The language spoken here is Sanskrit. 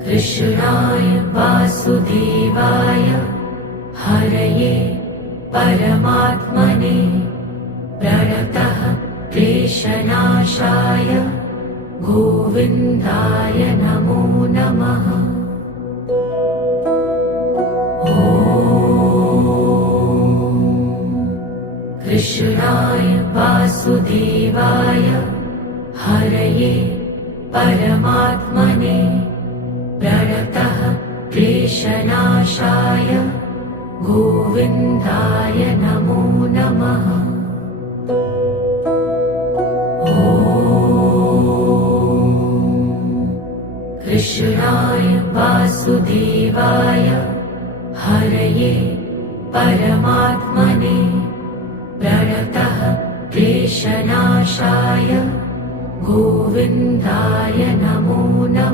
कृष्णाय वासुदेवाय हरये परमात्मने प्रणतः क्लेशनाशाय गोविन्दाय नमो नमः। कृष्णाय वासुदेवाय हरये परमात्मने प्रणतः क्लेशनाशाय गोविन्दाय नमो नमः। कृष्णाय वासुदेवाय हरये परमात्मने प्रणतः क्लेशनाशाय गोविन्दाय नमो नमः।